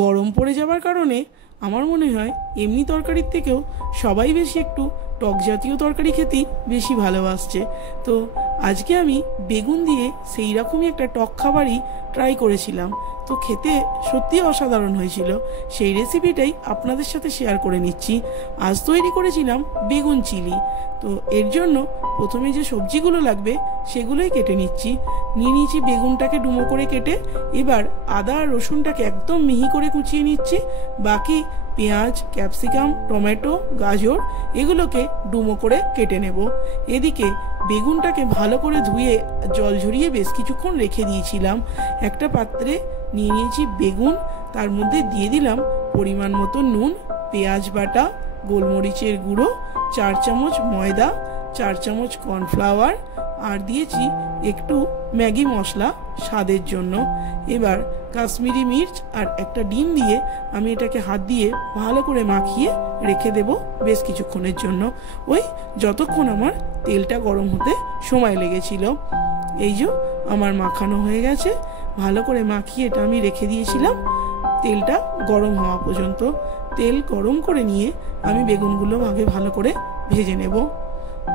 গরম পড়ে যাওয়ার কারণে আমার মনে হয় এমনি তরকারির থেকেও সবাই বেশি একটু টক জাতীয় তরকারি খেতেই বেশি ভালোবাসছে। তো আজকে আমি বেগুন দিয়ে সেই রকমই একটা টক খাবারই ট্রাই করেছিলাম। তো খেতে সত্যি অসাধারণ হয়েছিল। সেই রেসিপিটাই আপনাদের সাথে শেয়ার করে নিচ্ছি। আজ তৈরি করেছিলাম বেগুন চিলি। তো এর জন্য প্রথমে যে সবজিগুলো লাগবে সেগুলোই কেটে নিচ্ছি। নিয়ে নিয়েছি বেগুনটাকে ডুমো করে কেটে। এবার আদা আর রসুনটাকে একদম মিহি করে কুচিয়ে নিচ্ছি। বাকি পেঁয়াজ, ক্যাপসিকাম, টমেটো, গাজর এগুলোকে ডুমো করে কেটে নেব। এদিকে বেগুনটাকে ভালো করে ধুয়ে জল ঝরিয়ে বেশ কিছুক্ষণ রেখে দিয়েছিলাম। একটা পাত্রে নিয়ে নিয়েছি বেগুন, তার মধ্যে দিয়ে দিলাম পরিমাণ মতো নুন, পেঁয়াজ বাটা, গোলমরিচের গুঁড়ো, 4 চামচ ময়দা, 4 চামচ কর্নফ্লাওয়ার, আর দিয়েছি একটু ম্যাগি মশলা স্বাদের জন্য। এবার কাশ্মীরি মির্চ আর একটা ডিম দিয়ে আমি এটাকে হাত দিয়ে ভালো করে মাখিয়ে রেখে দেব বেশ কিছুক্ষণের জন্য, ওই যতক্ষণ আমার তেলটা গরম হতে সময় লেগেছিল। এই যে আমার মাখানো হয়ে গেছে। ভালো করে মাখিয়ে এটা আমি রেখে দিয়েছিলাম তেলটা গরম হওয়া পর্যন্ত। তেল গরম করে নিয়ে আমি বেগুনগুলো আগে ভালো করে ভেজে নেব।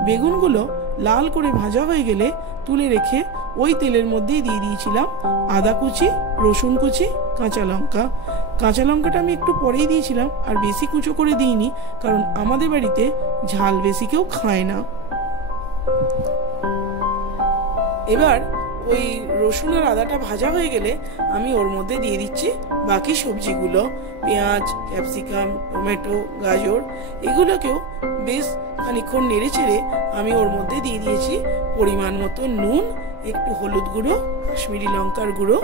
বেগুনগুলো লাল করে ভাজা হয়ে গেলে তুলে রেখে ওই তেলের মধ্যেই দিয়ে দিয়েছিলাম আদা কুচি, রসুন কুচি, কাঁচা লঙ্কা। কাঁচা লঙ্কাটা আমি একটু পরেই দিয়েছিলাম, আর বেশি কুচো করে দিইনি, কারণ আমাদের বাড়িতে ঝাল বেশি কেউ খায় না। এবার ওই রসুন আর আদাটা ভাজা হয়ে গেলে আমি ওর মধ্যে দিয়ে দিচ্ছি বাকি সবজিগুলো, পেঁয়াজ, ক্যাপসিকাম, টমেটো, গাজর এগুলোকেও বেশ খানিকক্ষণ নেড়ে চেড়ে আমি ওর মধ্যে দিয়ে দিয়েছি পরিমাণ মতো নুন, একটু হলুদ গুঁড়ো, কাশ্মীরি লঙ্কার গুঁড়ো,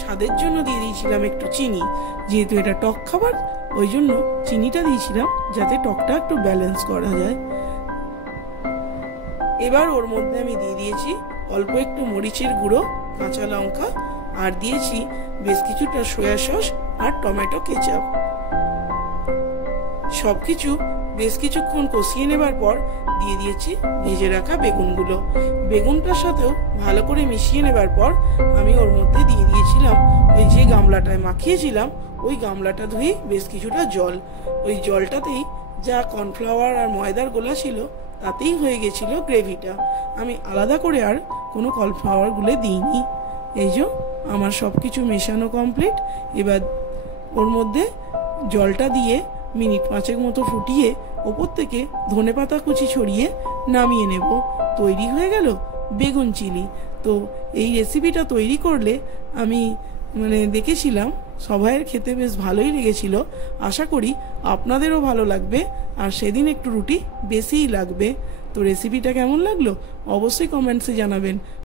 স্বাদের জন্য দিয়ে দিয়েছিলাম একটু চিনি। যেহেতু এটা টক খাবার ওই জন্য চিনিটা দিয়েছিলাম যাতে টকটা একটু ব্যালেন্স করা যায়। এবার ওর মধ্যে আমি দিয়ে দিয়েছি অল্প একটু মরিচের গুঁড়ো, কাঁচা লঙ্কা, আর দিয়েছি বেশ কিছুটা সয়া সস আর টমেটো কেচাপ। সবকিছু বেশ কিছুক্ষণ কষিয়ে নেবার পর দিয়ে দিয়েছি ভেজে রাখা বেগুনগুলো। বেগুনটার সাথেও ভালো করে মিশিয়ে নেবার পর আমি ওর মধ্যে দিয়ে দিয়েছিলাম ওই যে গামলাটায় মাখিয়েছিলাম ওই গামলাটা ধুয়ে বেশ কিছুটা জল। ওই জলটাতেই যা কর্নফ্লাওয়ার আর ময়দার গোলা ছিল তাতেই হয়ে গেছিল গ্রেভিটা। আমি আলাদা করে আর কোনো কর্নফ্লাওয়ার গুলে দিইনি। এই যে আমার সব কিছু মেশানো কমপ্লিট। এবার ওর মধ্যে জলটা দিয়ে মিনিট 5 মতো ফুটিয়ে ওপর থেকে ধনেপাতা কুচি ছড়িয়ে নামিয়ে নেব। তৈরি হয়ে গেল বেগুন চিলি। তো এই রেসিপিটা তৈরি করলে আমি দেখেছিলাম সবাইয়ের খেতে বেশ ভালোই লেগেছিল। আশা করি আপনাদেরও ভালো লাগবে, আর সেদিন একটু রুটি বেশিই লাগবে। তো রেসিপিটা কেমন লাগলো অবশ্যই কমেন্টসে জানাবেন।